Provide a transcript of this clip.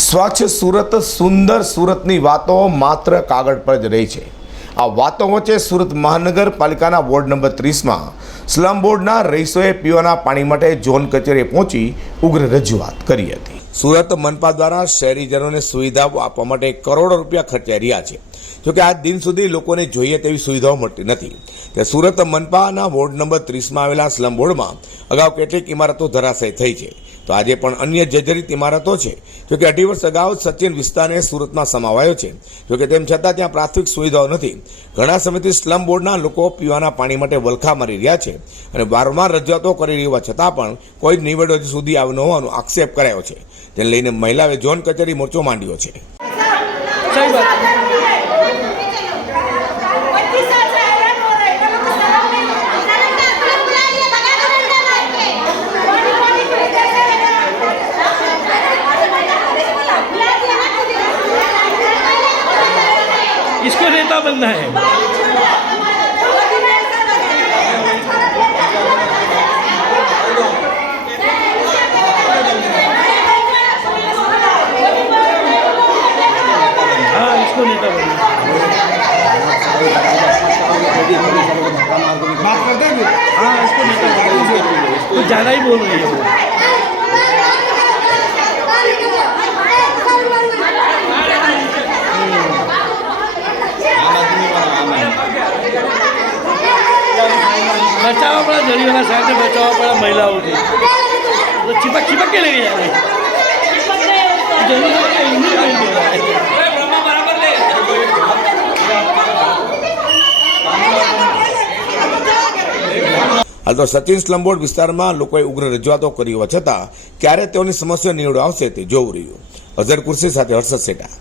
સ્વચ્છ સુરત, સુંદર સુરતની વાતો માત્ર કાગળ પર જ રહી છે. આ વાતો વચ્ચે સુરત મહાનગરપાલિકાના વોર્ડ નંબર ત્રીસમાં સ્લમ બોર્ડના રહીશોએ પીવાના પાણી માટે ઝોન કચેરીએ પહોંચી ઉગ્ર રજૂઆત કરી હતી. સુરત મનપા દ્વારા શહેરીજનોને સુવિધાઓ આપવા માટે કરોડો રૂપિયા ખર્ચાઈ રહ્યા છે. જોકે આજ દિન સુધી લોકોને જોઈએ તેવી સુવિધાઓ મળતી નથી. તે સુરત મનપાના વોર્ડ નંબર ત્રીસમાં આવેલા સ્લમ બોર્ડમાં અગાઉ કેટલીક ઇમારતો ધરાશય થઈ છે. તો આજે પણ અન્ય જર્જરિત ઇમારતો છે. જોકે અઢી વર્ષ અગાઉ સચિન વિસ્તારને સુરતમાં સમાવાયો છે. જોકે તેમ છતાં ત્યાં પ્રાથમિક સુવિધાઓ નથી. ઘણા સમયથી સ્લમ બોર્ડના લોકો પીવાના પાણી માટે વલખા મારી રહ્યા છે અને વારંવાર રજૂઆતો કરી રહ્યા છતાં પણ કોઈ નિવેડો સુધી આવ્યો હોવાનો આક્ષેપ કરાયો છે. તેને લઈને મહિલાએ ઝોન કચેરી મોરચો માંડ્યો છે. सही बात इसको रेता बनना है। ज़्यादा ही बोल रही है वो बचावा पड़ा जड़ी वाला साइड में बचावा पड़ा महिलाओं की तो चिपक હાલ તો સચિન સ્લમબોર્ડ વિસ્તારમાં લોકોએ ઉગ્ર રજૂઆતો કરી હોવા છતાં ક્યારે તેઓની સમસ્યા નિવડો આવશે તે જોવું રહ્યું. અઝર કુર્સી સાથે હર્ષદ સેટા.